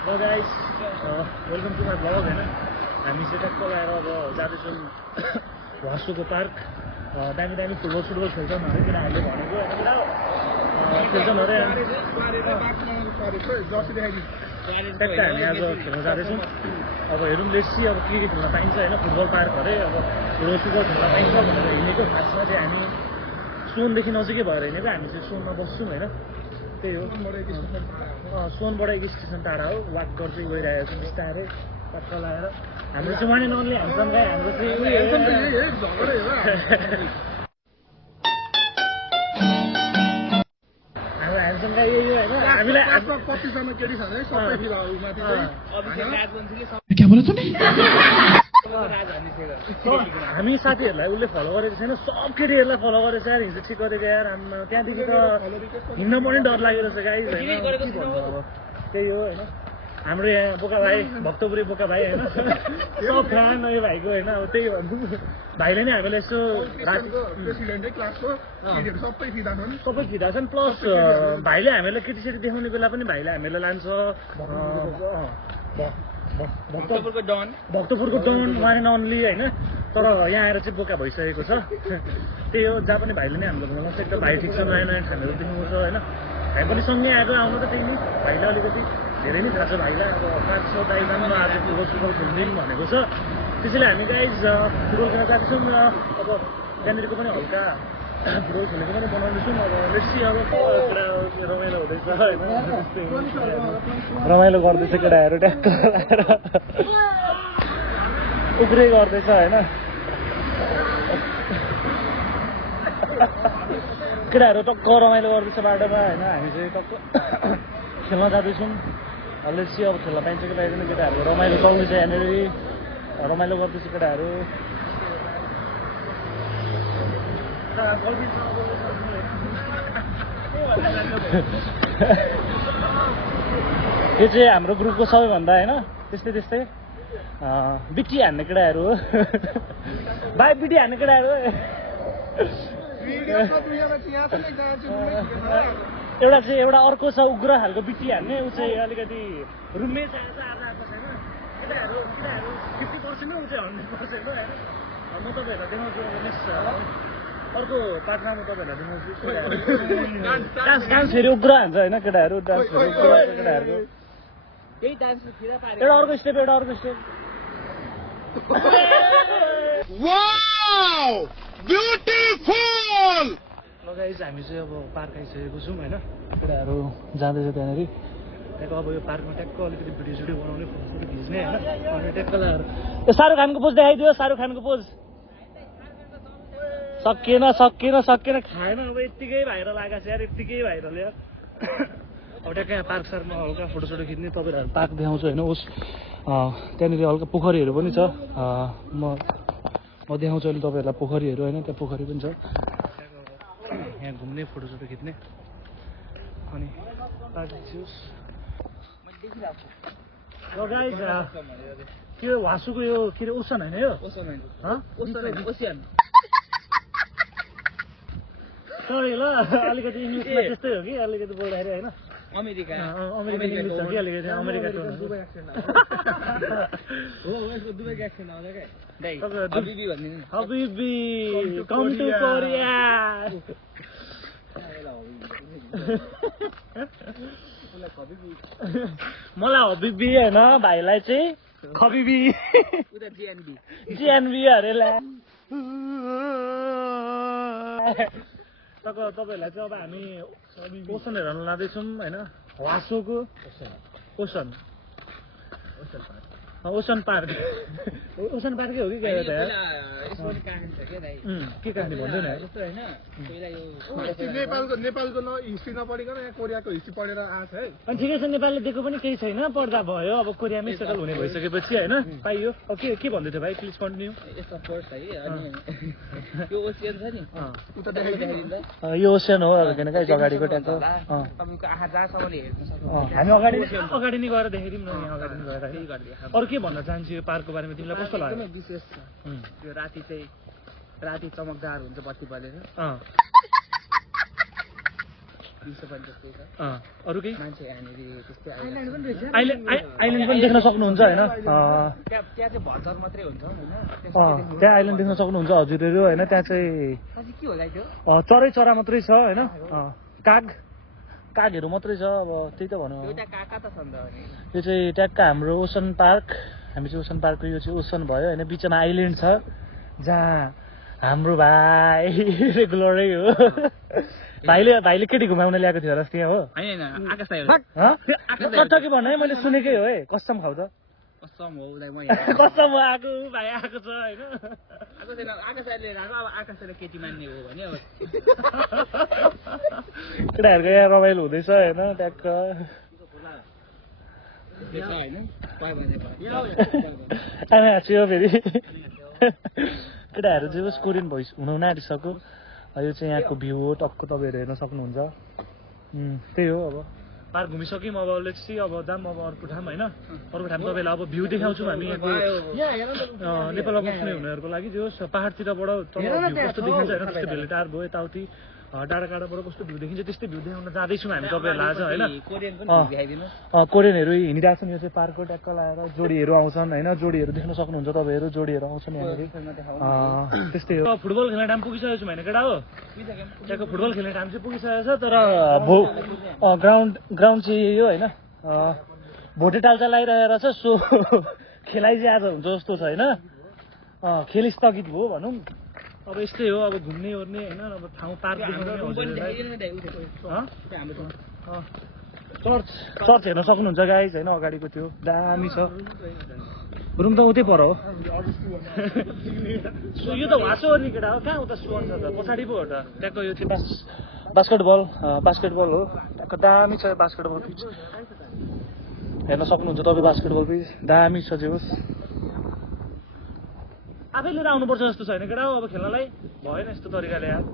Hello guys, welcome to my vlog हैन हामी चाहिँ टक्क लगाएर अब जाँदैछौँ वासुको पार्क दामी दामी फुटबल खेल्छन् हरे केटाहरूले भनेको हैन खेल्छन् हरे ट्याक्क हामी आज खेल्न जाँदैछौँ अब हेरौँ लेट्सी अब के खेल्न पाइन्छ हैन फुटबल पार्क हरे अब फुटबल खेल्न पाइन्छ भनेर हिँडेको खासमा चाहिँ हामी सोनदेखि नजिकै भएर हिँडेको हामी चाहिँ सोनमा बस्छौँ हैन त्यही हो सोनबाट स्टेसन टाढा हो वाक गर्दै गइरहेको छ बिस्तारै पक्का लगाएर हाम्रो चाहिँ वान एन्ड ओन्ली ह्यान्डसम गाई हाम्रो चाहिँ हाम्रो ह्यान्डसम गाई यही हो होइन हामीलाई 25जना केटी छ भने सबै फिराउमाथि चाहिँ हामी साथीहरूलाई उसले फलो गरेको छैन सब केटीहरूलाई फलो गरेको छ यार हिजो ठिक गरेको यार त्यहाँदेखि त हिँड्न पनि डर लागिरहेछ गाई होइन के भन्नु अब त्यही हो होइन हाम्रो यहाँ बोका भाइ भक्तपुरी बोका भाइ होइन सब फ्यान यो भाइको होइन अब त्यही भन्नु भाइले नै हामीलाई यसो सबै फिदा छन् प्लस भाइले हामीलाई केटीसेटी देखाउने बेला पनि भाइले हामीलाई लान्छ भक्तपुरको डन वान एन्ड ओन्ली होइन तर यहाँ आएर चाहिँ बोका भइसकेको छ त्यही हो जहाँ पनि भाइले नै हामीलाई घुमाउनु सक्छ भाइ ठिक छ नयाँ नयाँ ठाउँहरू देखाउँछ होइन भाइ पनि सँगै आएको आउनु त त्यही नै भाइलाई अलिकति धेरै नै थाहा छ भाइलाई अब 500 दाइलामा आज फुटबल खेल्दिउँ भनेको छ त्यसैले हामी गाइज फुटबल खेल्न जाँदैछौँ र अब त्यहाँनिरको पनि हल्का फुटबल खेलेको पनि बनाउँदैछौँ अब बेसी अब रमाइलो हुँदैछ होइन रमाइलो गर्दैछ केटाहरू ट्याक्क लगाएर उग्रै गर्दैछ होइन केटाहरू टक्क रमाइलो गर्दैछ बाटोमा होइन हामी चाहिँ टक्क खेल्न जाँदैछौँ लेट्सी अब खेल्न पाइन्छ कि पाइँदैन केटाहरू रमाइलो चल्दैछ यहाँनिर रमाइलो गर्दैछ केटाहरू यो चाहिँ हाम्रो ग्रुपको सबैभन्दा होइन त्यस्तै बिटी हान्ने केटाहरू हो भाइ बिटी हान्ने केटाहरू एउटा अर्को छ उग्र खालको बिटी हान्ने ऊ चाहिँ अलिकति रुममै चाहिन्छ आएको छैन केटाहरू 50% ऊ चाहिँ 100% हो होइन म तपाईँहरूलाई देखाउँछु अर्को पार्टमा म तपाईँहरूलाई देखाउँछु डान्स फेरि उग्र हान्छ होइन केटाहरू डान्स फेरि उग्र हान्छ केटाहरूको एउटा अर्को स्टेप ल गाइस हामी चाहिँ अब पार्क आइसकेको छौँ होइन केटाहरू जाँदैछ त्यहाँनिर त्यहाँको अब यो पार्कमा ट्याक्क अलिकति भिडियो सिडियो बनाउने फोटो खिच्ने होइन अनि ट्याक्क लगाएर यो शाहरुख खानको पोज देखाइदियो शाहरुख खानको पोज सकिएन खाएन अब यत्तिकै भाइरल आएको छ यार यत्तिकै भाइरल यार अब ट्याक्क यहाँ पार्क सार्कमा हल्का फोटोसोटो खिच्ने तपाईँहरू पार्क देखाउँछु होइन उस त्यहाँनिर हल्का पोखरीहरू पनि छ म देखाउँछु अहिले तपाईँहरूलाई पोखरीहरू होइन त्यहाँ पोखरी पनि छ यहाँ घुम्ने फोटोसोटो खिच्ने अनि के वासुको यो के अरे ओसन होइन यो सरी ल अलिकति इङ्ग्लिसमा त्यस्तै हो कि अलिकति बोल्दाखेरि होइन अमेरिका इङ्ग्लिस छ कि अलिकति अमेरिका हबिबी कम टु कोरिया मलाई हबिबी होइन भाइलाई चाहिँ खबिबी जिएनबी अरे तपाईँहरूलाई चाहिँ अब हामी ओसन हेर्न लाँदैछौँ होइन वासोको ओसन पार्क ओसन पार्कै हो कि के कहानी भन्दैन नेपालको हिस्ट्री नपढिकन यहाँ कोरियाको हिस्ट्री पढेर आएको है अनि ठिकै छ नेपालले दिएको पनि केही छैन पढ्दा भयो अब कोरियामै सेटल हुने भइसकेपछि होइन पाइयो अब के भन्दै थियो भाइ प्लिज कन्टिन्यू यो ओसियन हो अगाडिको ट्याक्क हामी अगाडि नै गएर देखाइदिउँ न यहाँ अगाडि नै गएर अरू के भन्न चाहन्छु यो पार्कको बारेमा तिमीलाई कस्तो लाग्यो विशेष छ यो राति चमकदार हुन्छ बत्ती बलेर अरू केही मान्छे यहाँनिर त्यस्तै आइल्यान्ड पनि देख्न सक्नुहुन्छ होइन त्यहाँ चाहिँ भर्खर मात्रै हुन्छ होइन त्यहाँ आइल्यान्ड देख्न सक्नुहुन्छ हजुरहरू होइन त्यहाँ चाहिँ के होला त्यो चरै चरा मात्रै छ होइन कागहरू मात्रै छ अब त्यही त भनौँ एउटा काका त छ नि त यो चाहिँ ट्याक्क हाम्रो ओसन पार्क हामी चाहिँ ओसन पार्कको यो चाहिँ ओसन भयो होइन बिचमा आइल्यान्ड छ जहाँ हाम्रो भाइ रेगुलरै हो भाइले केटी घुमाउन ल्याएको थियो र त्यहाँ हो ठक्कै भन्नु है मैले सुनेकै हो है कसम खाउ त कसम हो उसलाई म कसम आएको भाइ आएको छ होइन आकाशले अब आकाशले केटी मान्ने हो भने अब केटाहरूको यहाँ रमाइलो हुँदैछ होइन ट्याक्क आमा हाँस्यो फेरि केटाहरू चाहिँ बस कोरियन भइस हुन आँटिसक्यो यो चाहिँ यहाँको भ्यू हो टक्क तपाईँहरू हेर्न सक्नुहुन्छ त्यही हो अब पार्क घुमिसक्यौँ अब लेट्स सी अब जाम अब अर्को ठाउँ होइन अर्को ठाउँ तपाईँलाई अब भ्यू देखाउँछौँ हामी यहाँको नेपालमा बस्ने हुनेहरूको लागि जो पाहाडतिरबाट तल भ्यू कस्तो देखिन्छ होइन त्यस्तो भेले टार भयो यताउति डाँडा काँडाबाट कस्तो भ्यू देखिन्छ त्यस्तै भ्यू देखाउन जाँदैछौँ हामी तपाईँहरूलाई आज होइन कोरियनहरू हिँडिरहेको छन् यो चाहिँ पार्कको ट्याक्क लगाएर जोडीहरू आउँछन् होइन जोडीहरू देख्न सक्नुहुन्छ तपाईँहरू जोडीहरू आउँछन् यहाँनिर त्यस्तै हो फुटबल खेल्ने टाइम पुगिसकेको छु भने केटा हो त्यहाँको फुटबल खेल्ने टाइम चाहिँ पुगिसकेको छ तर ग्राउन्ड चाहिँ यही हो होइन भोटे टाल्चा लगाइरहेर छ सो खेलाइ चाहिँ आज हुन्छ जस्तो छ होइन खेल स्थगित भयो भनौँ अब यस्तै हो अब घुम्ने ओर्ने होइन अब ठाउँ पार्क चर्च हेर्न सक्नुहुन्छ गाइज होइन अगाडिको त्यो दामी छ रुम त उतै पर हो यो त हाँसो हो नि केटा हो कहाँ उता सुन छ त पछाडि पो हो त त्यहाँको यो चाहिँ बास्केटबल हो त्यहाँको दामी छ बास्केटबल पिच हेर्न सक्नुहुन्छ तपाईँ बास्केटबल पिच दामी छ जे होस् आफै लिएर आउनुपर्छ जस्तो छैन केटा हो अब खेल्नलाई भएन यस्तो तरिकाले यार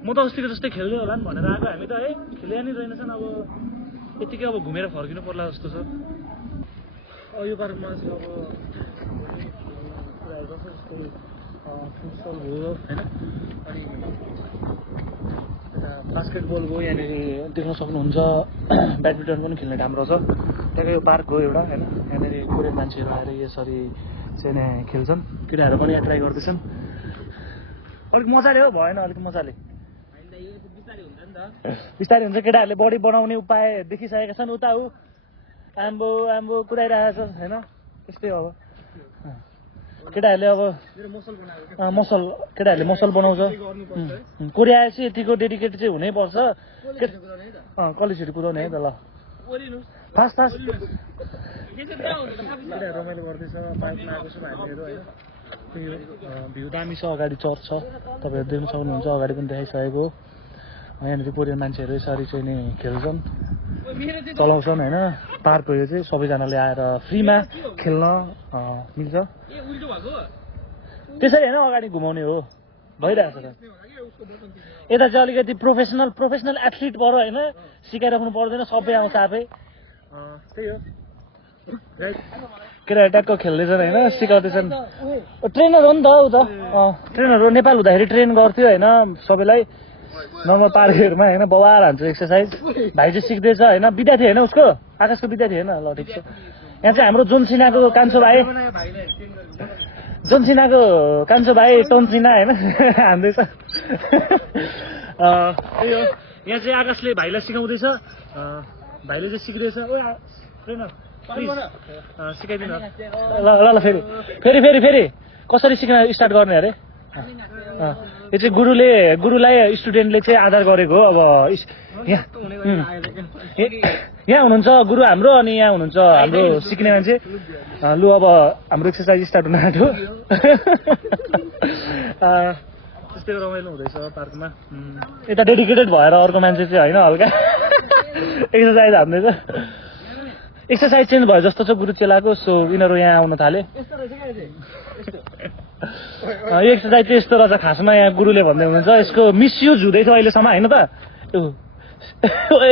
म त अस्तिको जस्तै खेल्दै होला नि भनेर आएको हामी त है खेल्या नि रहेनछन् अब यतिकै अब घुमेर फर्किनु पर्ला जस्तो छ यो पार्कमा चाहिँ अब फुटबल भयो होइन अनि बास्केटबल भयो यहाँनिर देख्न सक्नुहुन्छ ब्याडमिन्टन पनि खेल्ने ठाउँ रहेछ त्यहाँको यो पार्क हो एउटा होइन यहाँनिर कोरियन मान्छेहरू आएर यसरी चाहिँ खेल्छन् केटाहरू पनि यहाँ ट्राई गर्दैछन् अलिक मजाले हो भएन अलिक मजाले बिस्तारै हुन्छ केटाहरूले बडी बनाउने उपाय देखिसकेका छन् उता ऊ आम्बो कुदाइरहेको छ होइन त्यस्तै हो अब केटाहरूले अब केटाहरूले मसल बनाउँछ कोरिया आएपछि यतिको डेडिकेट चाहिँ हुनैपर्छ कलेजहरू कुदाउने है त ल फास्ट केटाहरू रमाइलो गर्दैछ पार्कमा आएको छ हामीहरू होइन भ्यू दामी छ अगाडि चर्च छ तपाईँहरू देख्न सक्नुहुन्छ अगाडि पनि देखाइसकेको यहाँनिर कोरियन मान्छेहरू यसरी चाहिँ नि खेल्छन् चलाउँछन् होइन पार्क यो चाहिँ सबैजनाले आएर फ्रीमा खेल्न मिल्छ त्यसरी होइन अगाडि घुमाउने हो भइरहेको छ यता चाहिँ अलिकति प्रोफेसनल एथलिट पर होइन सिकाइराख्नु पर्दैन सबै आउँछ आफै त्यही हो केटाहरू ट्याक्क खेल्दैछन् होइन सिकाउँदैछन् ट्रेनर हो नि त ऊ त ट्रेनर हो नेपाल हुँदाखेरि ट्रेन गर्थ्यो होइन सबैलाई नम्बर पार्कहरूमा होइन बवाल हान्छ एक्सर्साइज भाइ चाहिँ सिक्दैछ होइन विद्यार्थी होइन उसको आकाशको विद्यार्थी होइन ल ठिक छ यहाँ चाहिँ हाम्रो जोनसिनाको कान्छो भाइ टोनसिना होइन हान्दैछ त्यही हो यहाँ चाहिँ आकाशले भाइलाई सिकाउँदैछ भाइले चाहिँ सिक्दैछ ओ ट्रेनर सिकाइदिनु ल फेरि कसरी सिक्न स्टार्ट गर्ने अरे यो चाहिँ गुरुलाई स्टुडेन्टले चाहिँ आधार गरेको हो अब यहाँ हुनुहुन्छ गुरु हाम्रो अनि यहाँ हुनुहुन्छ हाम्रो सिक्ने मान्छे लु अब हाम्रो एक्सर्साइज स्टार्ट हुन आँट्यो त्यस्तै रमाइलो हुँदैछ पार्कमा यता डेडिकेटेड भएर अर्को मान्छे चाहिँ होइन हल्का एक्सर्साइज हान्दैछ एक्सर्साइज चेन्ज भयो जस्तो छ गुरु चेलाको सो यिनीहरू यहाँ आउन थाले यो एक्सर्साइज चाहिँ यस्तो रहेछ खासमा यहाँ गुरुले भन्दै हुनुहुन्छ यसको मिसयुज हुँदैछ अहिलेसम्म होइन त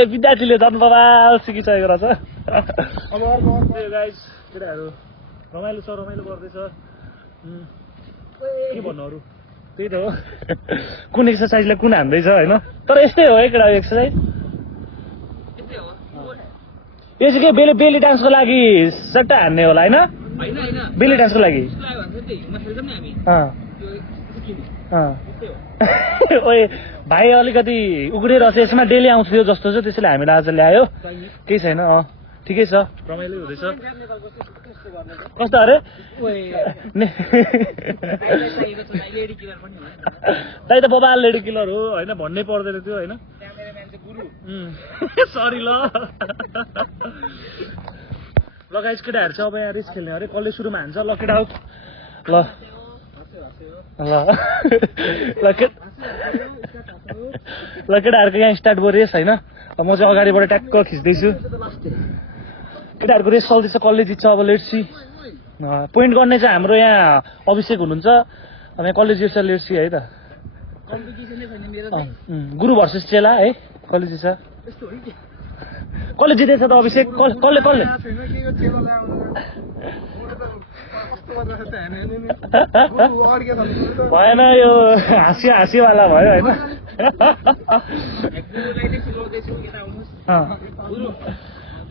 विद्यार्थीले झन् बवाल सिकिसकेको रहेछ अब अर्को गाइस केटाहरू रमाइलो गर्दैछ के भन्नु अरू त्यही त हो कुन एक्सर्साइजले कुन हान्दैछ होइन तर यस्तै हो है केटा एक्सर्साइज त्यस्तै हो यो चाहिँ के बेली डान्सको लागि सट्टा हान्ने होला होइन होइन होइन बेली डान्सको लागि त्यसको लागि भन्छ त्यही हिउँमा खेल्छौँ नि हामी अँ त्यो उकिने अँ त्यस्तै हो ओए भाइ अलिकति उग्रिएर छ यसमा डेली आउँथ्यो जस्तो छ त्यसैले हामीलाई आज ल्यायो केही छैन अँ ठिकै छ रमाइलो हुँदैछ कस्तो अरे दाइ त बबाल लेडी किलर हो होइन भन्नै पर्दैन थियो होइन सरी ल गाइस केटाहरू चाहिँ अब यहाँ रेस खेल्ने अरे कसले सुरुमा हान्छ ल केटा आउट ल केटाहरूको यहाँ स्टार्ट भयो रेस होइन म चाहिँ अगाडिबाट ट्याक्क खिच्दैछु केटाहरूको रेस चल्दैछ कसले जित्छ अब लेट्स सी पोइन्ट गर्ने चाहिँ हाम्रो यहाँ अभिषेक हुनुहुन्छ अब यहाँ कसले जित्छ लेट्स सी है त गुरु भर्सेस चेला है कसले जित्छ कसले जितेछ त अभिषेक कसले भएन यो हाँसीवाला भयो होइन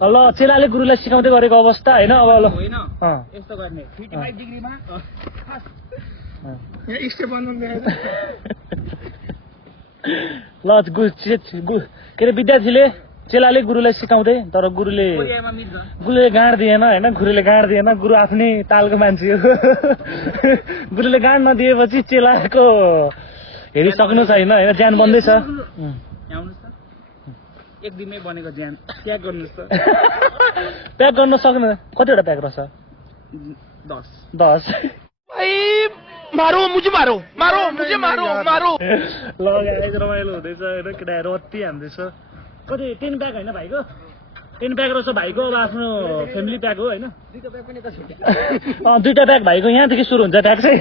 ल चेलाले गुरुलाई सिकाउँदै गरेको अवस्था होइन अब ल यस्तो गर्ने 55 डिग्रीमा ल के अरे विद्यार्थीले चेलाले गुरुलाई सिकाउँदै तर गुरुले गाँड दिएन होइन गुरु आफ्नै तालको मान्छे हो गुरुले गाँड नदिएपछि चेलाको हेरिसक्नु छैन होइन ज्यान बन्दैछ एक दिनमै बनेको ज्यान प्याक गर्नुहोस् त प्याक गर्न सक्नु कतिवटा प्याक रहेछ 10 मारो मुझे मारो ल गाइस रमाइलो हुँदैछ होइन केटाहरू अति हान्दैछ कति 10 प्याक होइन भाइको 10 प्याक रहेछ भाइको अब आफ्नो फ्यामिली प्याक हो होइन दुईटा प्याक भाइको यहाँदेखि सुरु हुन्छ प्याक चाहिँ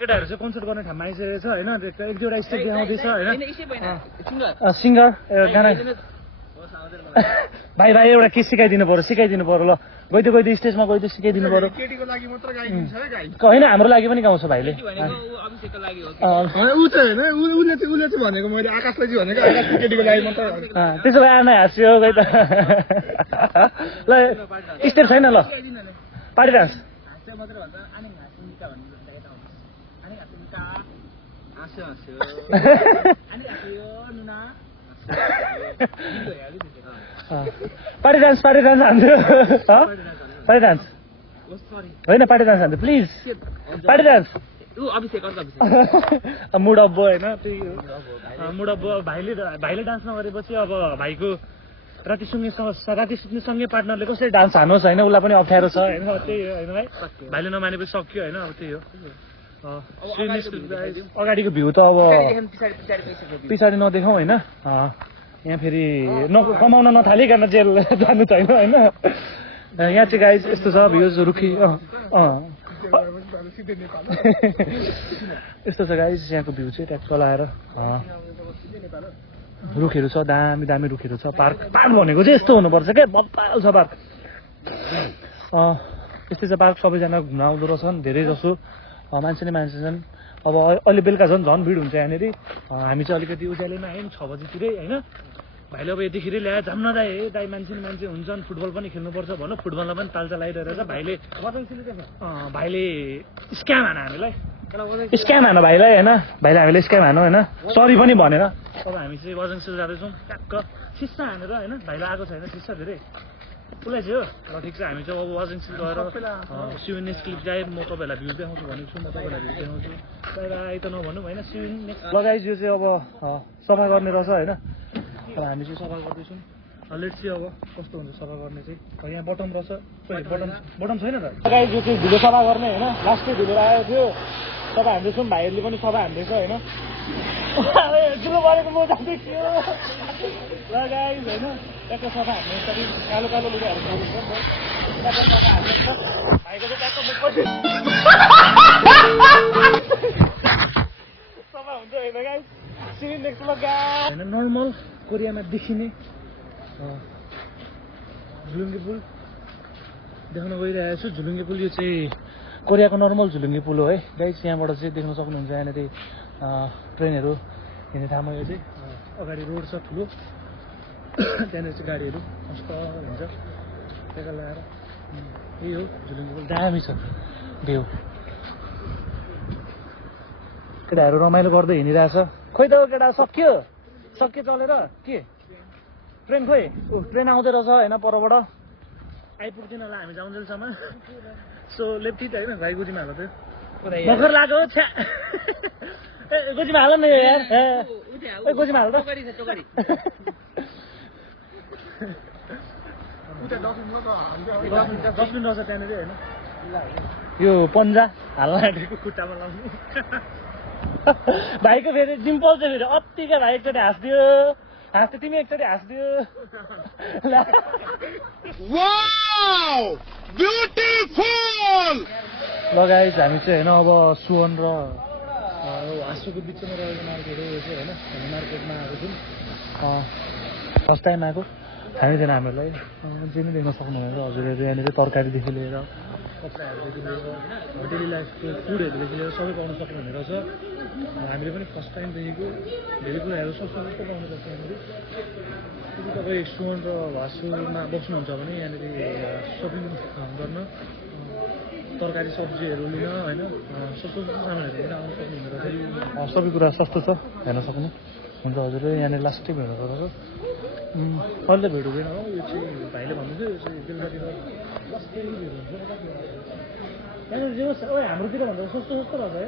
केटाहरू चाहिँ कन्सर्ट गर्ने ठाउँमा आइसकेको छ होइन एक दुईवटा स्टेप देखाउँदैछ होइन सिङ्गर गाना भाइ एउटा के सिकाइदिनु पर्यो ल गइदियो स्टेजमा गइदियो सिकाइदिनु पर्यो होइन हाम्रो लागि पनि गाउँछ भाइले त्यसो भए आमा हाँस्यो गइ त ल स्टेप छैन ल पार्टी डान्स पार्टी डान्स हान्छु पार्टी डान्स होइन पार्टी डान्स हान्छु please party dance mood off भयो होइन त्यही हो मुड अफ भयो भाइले डान्स नगरेपछि अब भाइको राति सुत्नेसँगै पार्टनरले कसरी डान्स हान्नुहोस् होइन उसलाई पनि अप्ठ्यारो छ होइन त्यही हो होइन भाइ भाइले नमानेपछि सक्यो होइन अब त्यही हो अगाडिको भ्यू त अब पछाडि नदेखाउँ होइन यहाँ फेरि कमाउन नथालिकन जेल जानु छैन होइन यहाँ चाहिँ गाइस यस्तो छ भ्युज रुखी यस्तो छ गाइस यहाँको भ्यू चाहिँ ट्याक्क चलाएर रुखहरू छ दामी रुखहरू छ पार्क भनेको चाहिँ यस्तो हुनुपर्छ क्या बब्बाल छ पार्क यस्तै छ पार्क सबैजना घुम्न आउँदो रहेछन् धेरै जसो मान्छे छन् अब अहिले बेलुका झन् भिड हुन्छ यहाँनिर हामी चाहिँ अलिकति उज्यालोमा आयौँ 6 बजीतिरै होइन भाइले अब यतिखेर ल्यायो जाम न दाइ मान्छे हुन्छन् फुटबल पनि खेल्नुपर्छ भनौँ फुटबलमा पनि तालचा लगाइरहेको छ भाइले स्क्याम हान हामीलाई स्क्याम हान भाइलाई होइन भाइले हामीले स्क्याम हान्यो होइन सरी पनि भनेर अब हामी चाहिँ वजनसिल जाँदैछौँ ट्याक्क सिस्सा हानेर होइन भाइलाई आएको छैन सिस्सा धेरै उसलाई चाहिँ हो र ठिक छ हामी चाहिँ अब वजनसिल गएर स्विमिङ नेक्स्ट क्लिप जाएँ म तपाईँहरूलाई भ्यू देखाउँछु भनेको छु म तपाईँलाई भ्यू देखाउँछु तर आइ त नभनौँ होइन स्विमिङ नेक्स्ट लगाइस यो चाहिँ अब सफा गर्ने रहेछ होइन तर हामी चाहिँ सफा गर्दैछौँ लेट्स सी अब कस्तो हुन्छ सफा गर्ने चाहिँ यहाँ बटम रहेछ बटम छैन त गाइस यो चाहिँ धुलो सफा गर्ने होइन लास्टै धुलो आएको थियो सफा हान्दैछौँ भाइहरूले पनि सफा हान्दैछ होइन धुलो गरेको म जाँदैछु ल गाइस होइन ट्याक्क सफा हान्ने कालो लुगाहरू भाइको चाहिँ ट्याक्क सफा हुन्छ होइन गाइस सिरिन नेक्स्ट होइन नर्मल कोरियामा देखिने झुलुङ्गे पुल देखाउन गइरहेको छु झुलुङ्गे पुल यो चाहिँ कोरियाको नर्मल झुलुङ्गे पुल हो है गाइस। यहाँबाट चाहिँ देख्न सक्नुहुन्छ यहाँनिर ट्रेनहरू हिँड्ने ठाउँमा यो चाहिँ अगाडि रोड छ ठुलो, त्यहाँनिर चाहिँ गाडीहरू मस्त हुन्छ त्यहाँ लगाएर यही हो झुलुङ्गे पुल। दामी छ भ्यू। केटाहरू रमाइलो गर्दै हिँडिरहेछ। खोइ त केटा सक्यो चलेर के ट्रेन खोइ ट्रेन आउँदै रहेछ होइन परबाट आइपुग्दैन होला हामी जाउन्जेलसम्म। सो लेफ्टी त होइन भाइ गोजीमा हाल्नु त्यो भर्खर लाग्यो छ्या ए गोजीमा हाल न यार ए गोजीमा हाल त डस्टबिन रहेछ त्यहाँनिर होइन यो पन्जा हाल्न आँटेको खुट्टामा लाउनु भाइको फेरि डिम्पल चाहिँ फेरि अत्तिकै भाइ एकचोटि हाँस्दियो तिमी एकचोटि हाँस्दियो लगाइस हामी चाहिँ होइन अब सुवन र हाँसुको बिचमा रहेको मार्केट हो यो चाहिँ होइन हामी मार्केटमा आएको छौँ फर्स्ट टाइम आएको हामीजना हामीहरूलाई जे नै देख्न सक्नुहुन्छ हजुरहरू यहाँनिर तरकारीदेखि लिएर कपडाहरूदेखि लिएर डेली लाइफको फुडहरूदेखि लिएर सबै पाउन सक्नुहुने रहेछ। हामीले पनि फर्स्ट टाइम देखेको धेरै कुराहरू सस्तो पाउनुपर्छ यहाँनिर। यदि तपाईँ सुवन र हाँसुमा बस्नुहुन्छ भने यहाँनिर सपिङ गर्न तरकारी सब्जीहरू लिन होइन सस्तो सामानहरू लिन आउनु सक्नुहुने रहेछ। सबै कुरा सस्तो छ हेर्न सक्नु हुन्छ हजुर। यहाँनिर लास्टै भेट्नु पर्छ अहिले भेट हुँदैन हो यो चाहिँ भाइले भन्नुहुन्थ्यो यो चाहिँ बेलुकातिर लास्टै भेट हुन्छ यहाँनिर जे होस् हाम्रोतिर भन्दा सस्तो रहेछ है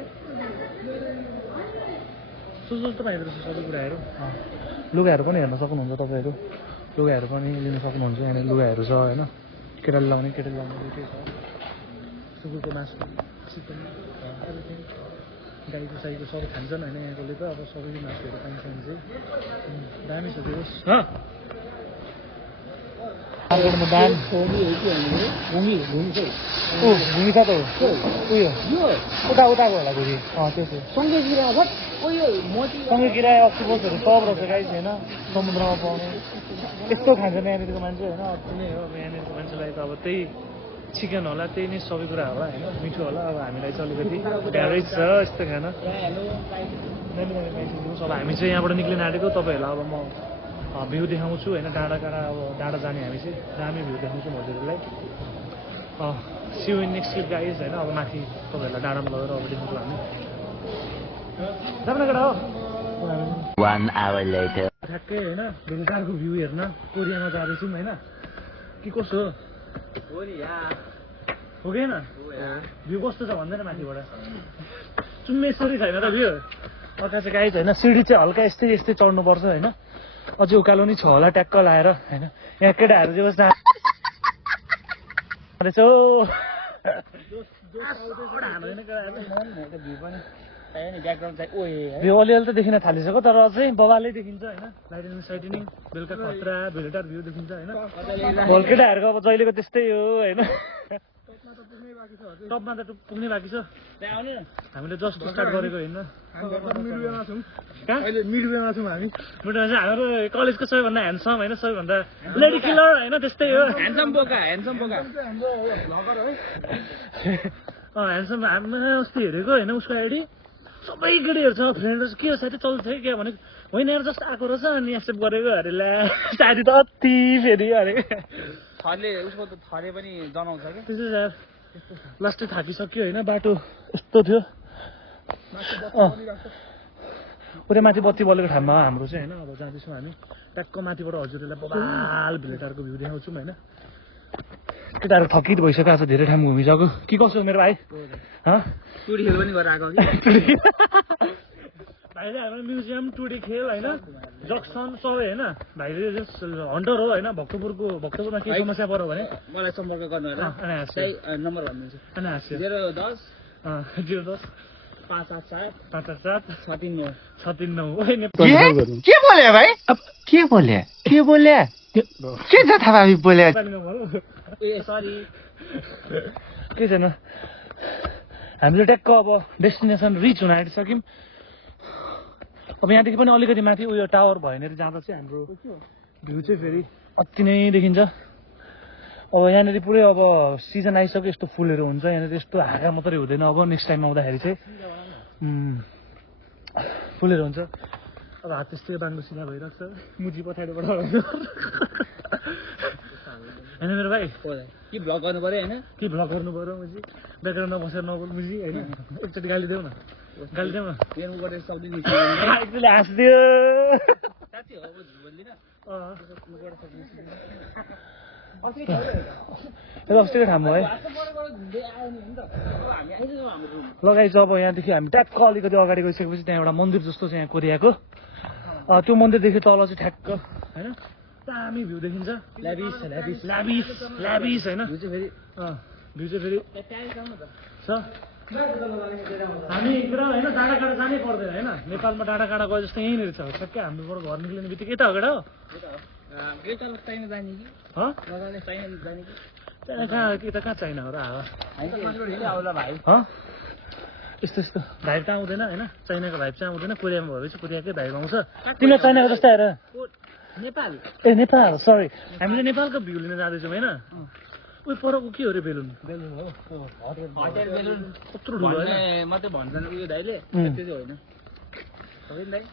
सस्तो पाइँदो रहेछ सबै कुराहरू। लुगाहरू पनि हेर्न सक्नुहुन्छ तपाईँहरू लुगाहरू पनि लिन सक्नुहुन्छ यहाँनिर लुगाहरू छ होइन केटाले लाउने दुइटै छ। सुँगुरको मासु चिकन एभ्रिथिङ गाईको साईको सबै खान्छन् होइन यहाँकोले त अब सबै मासुहरू पाइन्छ भने चाहिँ दामी छ त्यो मार्केटमा दाम भूमि छ त उयो उताको होला भुजी त्यो सँगै किराया अक्टोपसहरू सब रहेछ गाई होइन समुद्रमा पाउने यस्तो खान्छन् यहाँनिरको मान्छे होइन अति नै हो यहाँनिरको मान्छेलाई त अब त्यही चिकन होला त्यही नै सबै कुरा होला होइन मिठो होला। अब हामीलाई चाहिँ अलिकति भ्यारेज छ यस्तो खाना अब हामी चाहिँ यहाँबाट निक्लिन आँटेको तपाईँहरूलाई अब म भ्यू देखाउँछु होइन डाँडा अब डाँडा जाने हामी चाहिँ दामी भ्यू देखाउँछौँ हजुरहरूलाई। सिउ इन नेक्स्ट क्लिप गाइज होइन अब माथि तपाईँहरूलाई डाँडामा लगेर अब देखाउँछौँ हामी जानु केटा हो ठ्याक्कै होइन बेलुकाको भ्यू हेर्न कोरियामा जाँदैछौँ होइन के कसो हो कि होइन भ्यू कस्तो छ भन्दैन माथिबाट चुम्मेश्वरी छैन त भ्यू अझ चाहिँ गाइज होइन सिडी चाहिँ हल्का यस्तै चढ्नुपर्छ होइन अझै उकालो नि छ होला ट्याक्क लाएर होइन यहाँ केटाहरू चाहिँ भ्यू अलिअलि त देखिन थालिसक्यो तर अझै बबालै देखिन्छ होइन लाइटिनिङ साइटिनिङ बेलुका खतरा भेलेटार भ्यू देखिन्छ होइन होल केटाहरूको अब जहिलेको त्यस्तै हो होइन टपमा त पुग्नै बाँकी छ हामीले जस्ट स्टार्ट गरेको होइन मिडवेमा छौँ हामी हाम्रो कलेजको सबैभन्दा ह्यान्डसम होइन सबैभन्दा लेडी किलर होइन त्यस्तै हो ह्यान्डसम बोका ह्यान्डसम हामी अस्ति हेरेको होइन उसको आइडी सबै केटीहरू छ फ्रेन्डहरू के साथै चल्छ है क्या भनेको होइन यार जस्तो आएको रहेछ अनि एक्सेप्ट गरेको अरे ला साथी त अति फेरि अरे उसको त थरे पनि जनाउँछ क्या त्यसै यार लास्टै थाकिसक्यो होइन बाटो यस्तो थियो पुरै माथि बत्ती बलेको ठाउँमा हाम्रो चाहिँ होइन अब जाँदैछौँ हामी ट्याक्क माथिबाट हजुरहरूलाई बबाल भेलेटारको भ्यू देखाउँछौँ होइन केटाहरू थकित भइसकेको छ धेरै ठाउँ घुमिसक्यो के कसो मेरो भाइ टुडी खेल पनि गरेर आएको भाइले हाम्रो म्युजियम टुडी खेल होइन जक्सन सबै होइन भाइले हन्टर हो होइन भक्तपुरमा के समस्या पर्यो भने मलाई सम्पर्क गर्नु नम्बर भनिदिन्छु 010 587 639 के बोले भाइ के बोले के जथाभावी बोले सरी के छैन हामीले ट्याक्क अब डेस्टिनेसन रिच हुन आँटिसक्यौँ। अब यहाँदेखि पनि अलिकति माथि उयो टावर भएनेर जाँदा चाहिँ हाम्रो भ्यू चाहिँ फेरि अति नै देखिन्छ अब यहाँनिर पुरै अब सिजन आइसक्यो यस्तो फुलहरू हुन्छ यहाँनिर यस्तो हाँगा मात्रै हुँदैन अब नेक्स्ट टाइम आउँदाखेरि चाहिँ फुलहरू हुन्छ अब हात त्यस्तै बाङ्गो सिधा भइरहेको छ मुजी पछाडिबाट होइन मेरो भाइ के भ्लग गर्नु पर्यो होइन के भ्लग गर्नु पर्यो मुजी ब्याकग्राउन्डमा बसेर नबोल मुजी होइन एकचोटि गाली देऊ न गाली देऊ न मेरो गरेर सक्दै एकचोटि हाँसिदियो साँच्चै हो बोल्दिनँ अस्तिको ठाउँ हो है लगाइन्छ अब यहाँदेखि हामी ट्याक्क अलिकति अगाडि गइसकेपछि त्यहाँ एउटा मन्दिर जस्तो छ यहाँ कोरियाको त्यो मन्दिरदेखि तल चाहिँ ठ्याक्क होइन दामी भ्यू देखिन्छ ल्याबिस होइन भ्यू चाहिँ फेरि छ हामी पुरा होइन डाँडा काँडा जानै पर्दैन होइन नेपालमा डाँडा काँडा गए जस्तो यहीँनिर छ ठ्याक्कै हाम्रोबाट घर निक्लिने बित्तिकै यता अगाडि हो चाहिना जाने कि लगाउने चाहिना जाने कि त्यहाँ कहाँ चाइना हो र हावा आउला भाइ यस्तो यस्तो भाइब त आउँदैन होइन चाइनाको भाइब चाहिँ आउँदैन कोरियामा भएपछि कोरियाकै भाइब आउँछ तिमीलाई चाइनाको जस्तै आएर नेपाल ए नेपाल सरी हामीले नेपालको भ्यू लिन जाँदैछौँ होइन उयो परको के हो रे बेलुन होटेल बेलुन कत्रो ठुलो होइन मात्रै भन्छन् उयो दाइले त्यो चाहिँ होइन दाइ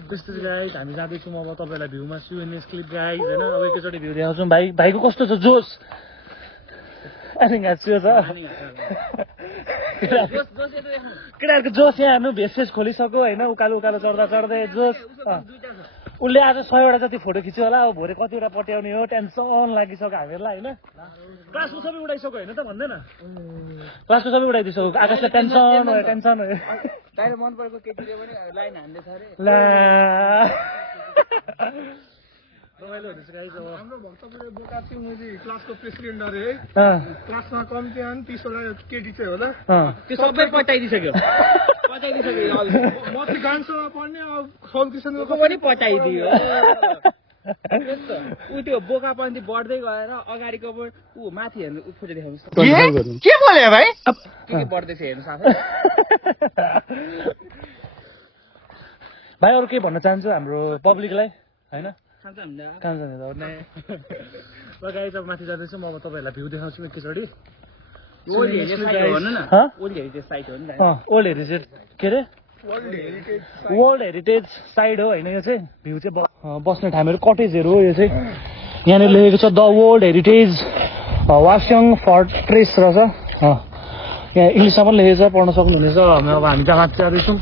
त्यस्तो गाइज हामी जाँदैछौँ अब तपाईँलाई भ्यूमा सुएनएस क्लिप गाइज होइन अब एकैचोटि भ्यू देखाउँछौँ भाइको कस्तो छ जोस हाँसियो छ केटाहरूको जोस यहाँ हेर्नु भेस्ट खोलिसक्यो होइन उकालो उकालो चढ्दा चढ्दै जोस उसले आज 100 वटा जति फोटो खिच्यो होला अब भोलि कतिवटा पट्याउने हो टेन्सन लागिसक्यो हामीहरूलाई होइन क्लासको सबै उडाइसक्यो होइन त भन्दैन क्लासको सबै उडाइदिइसक्यो आकाशलाई टेन्सन हो दाइले मन परेको केटीले पनि लाइन हान्दैछ अरे ला रमाइलो हुँदैछ गाइज अब हाम्रो भक्तपुरले बोका चाहिँ मैले क्लासको प्रेसिडेन्ट अरे है क्लासमा कम्ती आन 30 वटा केटी चाहिँ होला त्यो सबै पटाइदिसक्यो म चाहिँ गान्सोमा पढ्ने अब सल्टिसनको पनि पटाइदियो ऊ त्यो बोकापन्थी बढ्दै गएर अगाडिको ऊ माथि हेर्नु ऊ फोटो देखाउनुहोस् के बोले भाइ के बढ्दैछ हेर्नु साथै भाइ अरू के भन्न चाहन्छु हाम्रो पब्लिकलाई होइन खान्छ हामीलाई कहाँ जाने त ल गाइज अब माथि जाँदैछौँ म अब तपाईँहरूलाई भ्यू देखाउँछु एकैचोटि ओल्ड हेरिटेज साइट हो नि ओल्ड हेरिटेज साइट हो नि ओल्ड हेरिटेज के अरे वर्ल्ड हेरिटेज साइड हो होइन यो चाहिँ भ्यू चाहिँ बस्ने ठाउँहरू कटेजहरू हो यो चाहिँ यहाँनिर लेखेको छ द वर्ल्ड हेरिटेज वास्योङ फोर्ट्रेस रहेछ यहाँ इङ्ग्लिसमा पनि लेखेको छ पढ्न सक्नुहुनेछ अब हामी जहाँ माथि जाँदैछौँ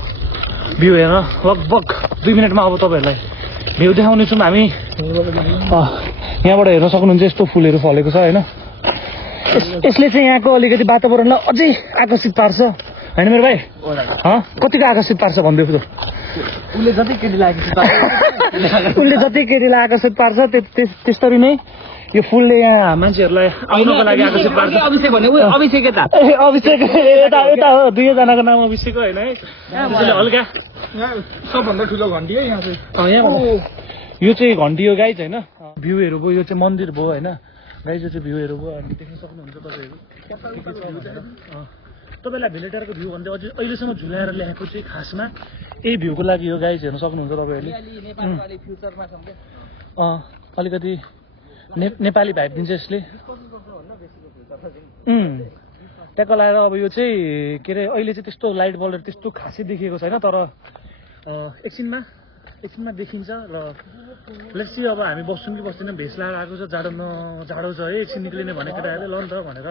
भ्यू हेर्न लगभग 2 मिनटमा अब तपाईँहरूलाई भ्यू देखाउनेछौँ हामी यहाँबाट हेर्न सक्नुहुन्छ यस्तो फुलहरू फलेको छ होइन यसले चाहिँ यहाँको अलिकति वातावरणलाई अझै आकर्षित पार्छ होइन मेरो भाइ कतिको आकर्षित पार्छ भनिदिएको त उसले जति केटीलाई आकर्षित पार्छ त्यस्तरी नै यो फुलले यहाँ मान्छेहरूलाई आउनको लागि आकर्षित पार्छ अभिषेक भने अभिषेक यता अभिषेक यता हो 2 जनाको नाम अभिषेक हो होइन है हल्का सबभन्दा ठुलो घन्टी है यहाँ चाहिँ यो चाहिँ घन्टी हो गाइज होइन भ्यूहरू भयो यो चाहिँ मन्दिर भयो होइन गाइज यो चाहिँ भ्यूहरू भयो अनि देख्न सक्नुहुन्छ तपाईँलाई भेलेटारको भ्यू भन्दा अझै अहिलेसम्म झुलाएर ल्याएको चाहिँ खासमा यही भ्यूको लागि हो गाइज हेर्न सक्नुहुन्छ तपाईँहरूले अलिकति नेपाली भाइब दिन्छ यसले ट्याक्क लगाएर अब यो चाहिँ के अरे अहिले चाहिँ त्यस्तो लाइट बल्बहरू त्यस्तो खासै देखिएको छैन तर एकछिनमा देखिन्छ र लेट्स सी अब हामी बस्छौँ कि बस्दैनौँ भेष लगाएर आएको छ जाडो छ है एकछिन निक्लिने भने केटाहरूले ल नि त भनेर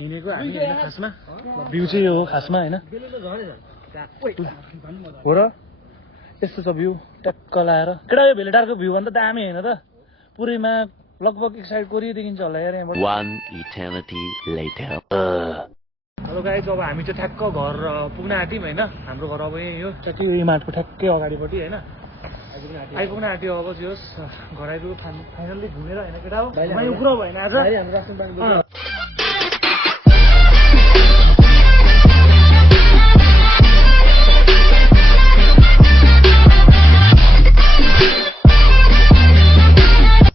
हिँडेको हामी होइन खासमा भ्यू चाहिँ यो हो खासमा होइन हो र यस्तो छ भ्यू ट्याक्क लगाएर केटा यो भेलेटारको भ्यू भन्दा दामी होइन त पुरैमा लगभग एक साइड कोरिया देखिन्छ होला यार यहाँबाट हेलो गाइज अब हामी चाहिँ ठ्याक्क घर पुग्न आँट्यौँ होइन हाम्रो घर अब यहीँ हो ट्याक्कै यो माटको ठ्याक्कै अगाडिपट्टि होइन आइपुग्न आँट्यो अब जे होस् घर आइपुग्यो फाइनल्ली घुमेर होइन केटा हो उग्रो भएन आज